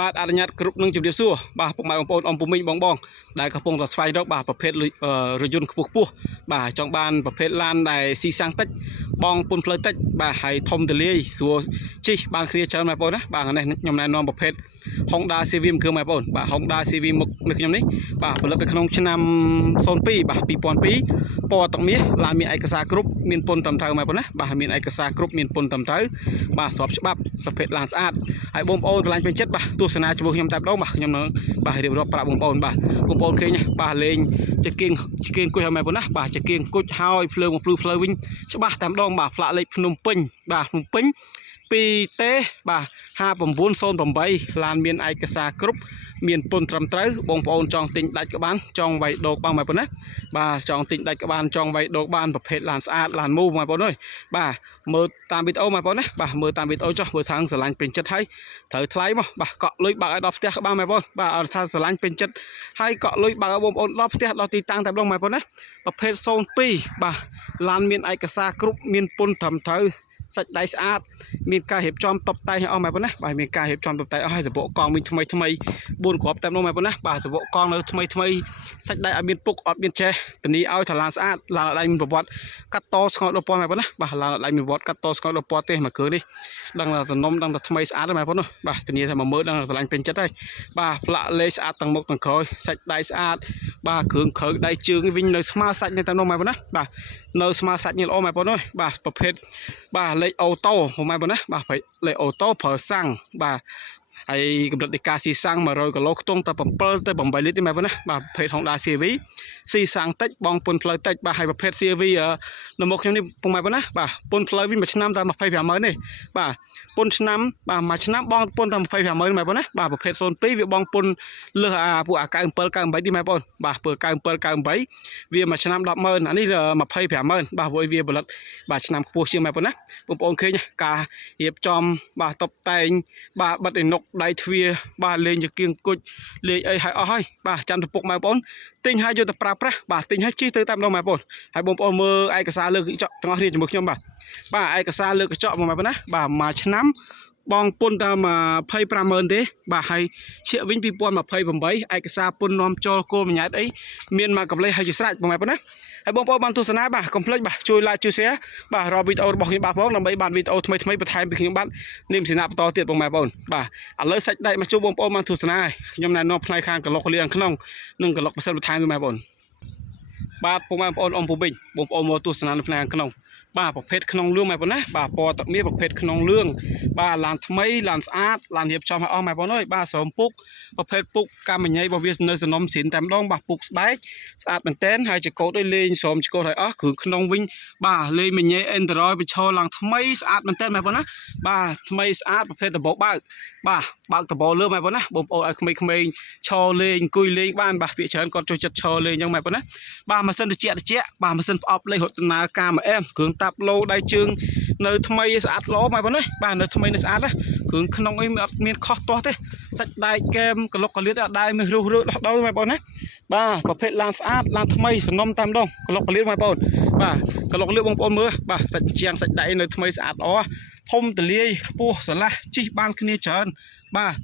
បាទអនុញ្ញាតគ្រប់នឹងជម្រាបសួរបាទពុកម៉ែបងប្អូនអំពុំមីងបងដែលកំពុងតែស្វែងរកបាទប្រភេទរយន្តខ្ពស់បាទចង់បានប្រភេទឡានដែលស៊ីសាំងតិចបងពុនផ្លូវតិចបាទហើយធំទលាយស្រួលជិះបានគ្នាច្រើនបងប្អូនណាបាទនេះខ្ញុំណែនាំប្រភេទ Honda CV មួយគ្រឿងបងប្អូនបាទ Honda CV មុខនៅខ្ញុំនេះបាទផលិតនៅក្នុងឆ្នាំ02បាទ2002ពណ៌ទឹកមាសឡានមានឯកសារគ្រប់មានពន្ធត្រឹមត្រូវបងប្អូនណាបាទមានឯកសារគ្រប់មានពន្ធត្រឹមត្រូវបាទស្របច្បាប់ប្រភេទឡានស្អាតហើយបងប្អូនឆ្លាញ់ពេញចិត្តបាទទស្សនាជាមួយខ្ញុំតែម្ដងបាទខ្ញុំនឹងបាទរៀបរាប់ប្រាប់បងប្អូនបាទបងប្អូនឃើញបាទលេងជាគៀងគុជហើយបងប្អូនណាបាទជាគៀងគុជហើយភ្លើងបំភ្លឺផ្លូវវិញច្បាស់តែម្ដងបាទផ្លាកលេខភ្នំពេញបាទភ្នំពេញ2តេបាទ5908ឡានមានឯកសារគ្រប់មានពន្ធត្រឹមត្រូវបងប្អូនចង់ទិញដាច់ក៏បានចង់វាយដោកបានបងប្អូនណាបាទចង់ទិញដាច់ក៏បានចង់វាយដោកបានប្រភេទឡានស្អាតឡានមូបងប្អូនអើយបាទមើលតាមវីដេអូបងប្អូនណាបាទមើលតាមវីដេអូចុះមើលថាងស្រឡាញ់ពេញចិត្តហើយត្រូវថ្លៃមកបាទកក់លុយបើកឲ្យដល់ផ្ទះក៏បានបងប្អូនបាទឲ្យថាស្រឡាញ់ពេញចិត្តហើយកក់លុយបើកឲ្យបងប្អូនដល់ផ្ទះដល់ទីតាំងតែម្ដងបងប្អូនណាប្រភេទ02បាទឡានមានឯកសារគ្រប់មានពន្ធត្រឹមត្រូវសាច់ដៃស្អាតមានការរៀបចំតុបតែងឲ្យអស់បងប្អូនណាបាទមានការរៀបចំតុបតែងអស់ហើយសបកកង់វិញថ្មី4គ្រាប់តែម្ដងបងប្អូនណាបាទសបកកង់នៅថ្មីសាច់ដៃអត់មានពុកអត់មានចេះធានាឲ្យថាឡានស្អាតឡានដៃមានប្រវត្តិកាត់តស្ងោដល់ពណ៌បងប្អូនណាបាទឡានដៃមានប្រវត្តិកាត់តស្ងោដល់ពណ៌ទេមួយគ្រឿងនេះដឹងថាសំណុំដឹងថាថ្មីស្អាតហើយបងប្អូនបាទធានាថាមកមើលដឹងថាស្រឡាញ់ពេញចិត្តហើយបាទផ្លាកលេខស្អាតទាំងមុខទាំងក្រោយសាច់ដៃស្អាតបាទគ្រឿងក្រោយដៃជើងវិញនៅស្មើសាច់នៅតែម្ដងបងប្អូនណាបាទនៅស្មើសាច់នេះល្អបងប្អូនអើយបាទប្រភេទបាទលេខអូតូបងប្អូនណាបាទលេខអូតូប្រើសាំងបាទហើយកម្រិតនៃការស៊ីសាំង100គីឡូខ្ទង់តែ7ទៅ8លីត្រទេបងប្អូនណាបាទប្រភេទ Honda CV ស៊ីសាំងតិចបងពុនផ្លូវតិចបាទហើយប្រភេទ CV នៅមុខខ្ញុំនេះបងប្អូនណាបាទពុនផ្លូវវិញមួយឆ្នាំតែ250000នេះបាទពុនឆ្នាំបាទមួយឆ្នាំបងពុនតែ250000បងប្អូនណាបាទប្រភេទ02វាបងពុនលើសពួក97 98ទីបងប្អូនបាទពើ97 98វាមួយឆ្នាំ100,000អានេះ250000បាទព្រោះវាផលិតបាទឆ្នាំខ្ពស់ជាងបងប្អូនណាបងប្អូនឃើញការរៀបចំបាទតុបតែងបាទបិទឯនុកដៃទ្វារបាទលេងជាគៀងគុជលេងអីឲ្យអស់ហើយបាទចាំទៅពុកបងប្អូនទិញឲ្យយកទៅប្រើប្រាស់បាទទិញឲ្យជិះទៅតាមម្ដងបងប្អូនហើយបងប្អូនមើលឯកសារលើកញ្ចក់ទាំងអស់គ្នាជាមួយខ្ញុំបាទឯកសារលើកញ្ចក់បងប្អូនណាបាទមួយឆ្នាំបងពុនតែ250,000ទេបាទហើយឈៀកវិញ2028ឯកសារពុននាំចូលគោលបញ្ញត្តិអីមានមកកម្លេះហើយជាស្រេចបងប្អូនណាហើយបងប្អូនបានទស្សនាបាទកុំភ្លេចបាទជួយ like ជួយ share បាទរកវីដេអូរបស់ខ្ញុំបាទផងដើម្បីបានវីដេអូថ្មីបន្ថែមពីខ្ញុំបាទនាមសេនាបន្តទៀតបងប្អូនបាទឥឡូវសាច់ដៃមកជួបបងប្អូនបានទស្សនាខ្ញុំណែនាំផ្នែកខាងក្លុកលៀងក្នុងនិងក្លុកផ្សិតបន្ថែមបងប្អូនបាទបងប្អូនអំពុវិញបងប្អូនមកទស្សនានៅផ្នែកខាងក្នុងបាទប្រភេទក្នុងលឿងបងប្អូនណាបាទពណ៌ទឹកមាសប្រភេទក្នុងលឿងបាទឡានថ្មីឡានស្អាតឡានរៀបចំឲ្យអស់បងប្អូនអើយបាទស្រោមពុកប្រភេទពុកកម្មញ្ញរបស់វានៅសំណុំស្រីនតែម្ដងបាទពុកស្បែកស្អាតមែនតែនហើយចកោតឲ្យលេងស្រោមចកោតឲ្យអស់គ្រឿងក្នុងវិញបាទលេងមញ៉េ Android បញ្ឈរឡើងថ្មីស្អាតមែនតែនបងប្អូនណាបាទថ្មីស្អាតប្រភេទដបោបើកបាទបើកដបោលើបងប្អូនណាបងប្អូនឲ្យក្មេងៗឈរលេងអង្គុយលេងបានបាទពាក្យច្រើនគាត់ចូលចិត្តឈរលេងអញ្ចឹងបងប្អូនណាបាទម៉ាស៊ីនត្រជាក់បាទម៉ាស៊ីនផ្អប់លេខរត់ដំណើរការមួយអែមគ្រឿងតាប់ឡូដៃជើងនៅថ្មីស្អាតល្អបងប្អូនណាបាទនៅថ្មីនៅស្អាតណាគ្រឿងក្នុងអីអត់មានខុសទាស់ទេសាច់ដែកកែមក្លុកកលៀតដែកមានរុះរើដោះដោយបងប្អូនណាបាទប្រភេទឡានស្អាតឡានថ្មីសំណុំតែម្ដងក្លុកកលៀតបងប្អូនបាទក្លុកកលៀតបងប្អូនមើលបាទសាច់ជាងសាច់ដែកនៅថ្មីស្អាតល្អធំទលាយខ្ពស់ស្រឡះជិះបានគ្នាច្រើនបាទ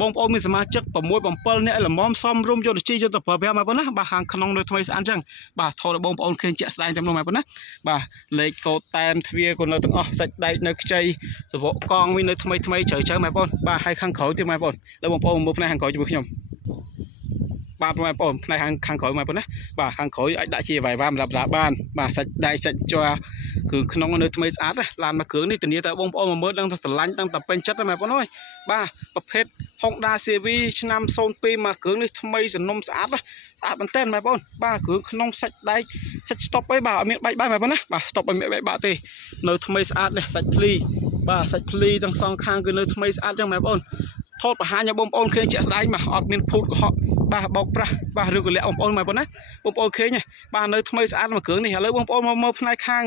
បងប្អូនមានសមាជិក6 7នាក់ល្មមសមរុំយកទៅជិះយកទៅប្រើប្រាស់បងប្អូនណាបាទខាងក្នុងនៅថ្មីស្អាតអញ្ចឹងបាទថតឲ្យបងប្អូនឃើញជាក់ស្ដែងតែម្ដងបងប្អូនណាបាទលេខកូដតែមទ្វារក៏នៅទាំងអស់សាច់ដែកនៅខ្ចីសបកកង់វិញនៅថ្មីជ្រៅបងប្អូនបាទហើយខាងក្រោយទៀតបងប្អូនលើបងប្អូនមើលផ្នែកខាងក្រោយជាមួយខ្ញុំបាទបងប្អូនផ្នែកខាងក្រោយបងប្អូនណាបាទខាងក្រោយអាចដាក់ជាវាយវ៉ាសម្រាប់បានបាទសាច់ដែកសាច់ជ័រគ្រឿងក្នុងនៅថ្មីស្អាតឡានមួយគ្រឿងនេះធានាថាបងប្អូនមកមើលដឹងថាស្រឡាញ់ដឹងតែពេញចិត្តបងប្អូនអើយបាទប្រភេទ Honda CV ឆ្នាំ02មួយគ្រឿងនេះថ្មីសំណុំស្អាតស្អាតមែនទែនបងប្អូនបាទគ្រឿងក្នុងសាច់ដែកសាច់ស្តុបអីបាទអត់មានបែកបាយបងប្អូនណាបាទស្តុបអត់មានបែកបាក់ទេនៅថ្មីស្អាតនេះសាច់ភ្លីបាទសាច់ភ្លីទាំងសងខាងគឺនៅថ្មីស្អាតចឹងបងប្អូនថតបង្ហាញឲ្យបងប្អូនឃើញជាក់ស្ដែងបាទអត់មានភូតកុហកបាទបោកប្រាស់បាទឬក៏លាក់បងប្អូនបងប្អូនណាបងប្អូនឃើញបាទនៅថ្មីស្អាតមួយគ្រឿងនេះឥឡូវបងប្អូនមកមើលផ្នែកខាង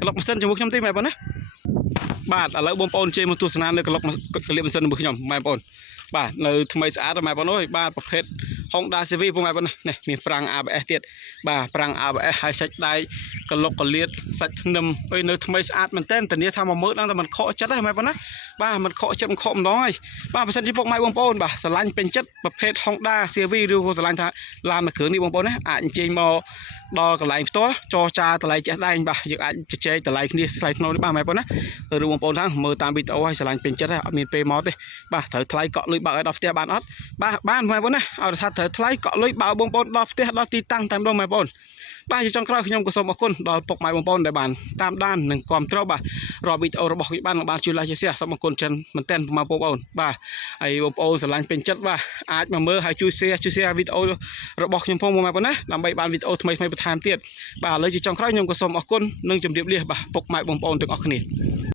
ក្លុកម៉ាស៊ីនជាមួយខ្ញុំទេបងប្អូនណាបាទឥឡូវបងប្អូនជិះមកទស្សនានៅក្លុកម៉ាស៊ីនជាមួយខ្ញុំបងប្អូនបាទនៅថ្មីស្អាតបងប្អូនអើយបាទប្រភេទ Honda CV ពុកម៉ែបងប្អូននេះមានប្រាំង ABS ទៀតបាទប្រាំង ABS ហើយសាច់ដៃកលុកកលៀតសាច់ធ្នឹមអីនៅថ្មីស្អាតមែនតើធានាថាមកមើលដល់តែមិនខកចិត្តទេម៉ែបងណាបាទមិនខកចិត្តមិនខកម្ដងហើយបាទបើសិនជាពុកម៉ែបងប្អូនបាទស្រឡាញ់ពេញចិត្តប្រភេទ Honda CV ឬក៏ស្រឡាញ់ថាឡានមួយគ្រឿងនេះបងប្អូនណាអាចអញ្ជើញមកដល់កន្លែងផ្ទាល់ចរចាតម្លៃចេះដែងបាទយើងអាចជជែកតម្លៃគ្នាថ្លៃថ្នូរនេះបាទម៉ែបងណាឬបងប្អូនថាមើលតាមវីដេអូហើយស្រឡាញ់ពេញចិត្តហើយអត់មានពេលមកទេបាទត្រូវថ្លៃកក់លុយបើកឲ្យដល់ផ្ទះបានអត់បាទបានម៉ែបងណាឲ្យថាត្រូវថ្លៃកក់លុយបើបងប្អូនដល់ផ្ទះដល់ទីតាំងតែម្ដងម៉ែបង បាទជាចុងក្រោយខ្ញុំក៏សូមអរគុណដល់ពុកម៉ែបងប្អូនដែលបានតាមដាននិងគាំទ្របាទរាល់វីដេអូរបស់ខ្ញុំបានជួយ like ជួយ share សូមអរគុណចិនមែនតើពុកម៉ែបងប្អូនបាទហើយបងប្អូនស្រឡាញ់ពេញចិត្តបាទអាចមកមើលហើយជួយ share វីដេអូរបស់ខ្ញុំផងបងប្អូនណាដើម្បីបានវីដេអូថ្មីៗបន្ថែមទៀតបាទឥឡូវជាចុងក្រោយខ្ញុំក៏សូមអរគុណនិងជម្រាបលាបាទពុកម៉ែបងប្អូនទាំងអស់គ្នា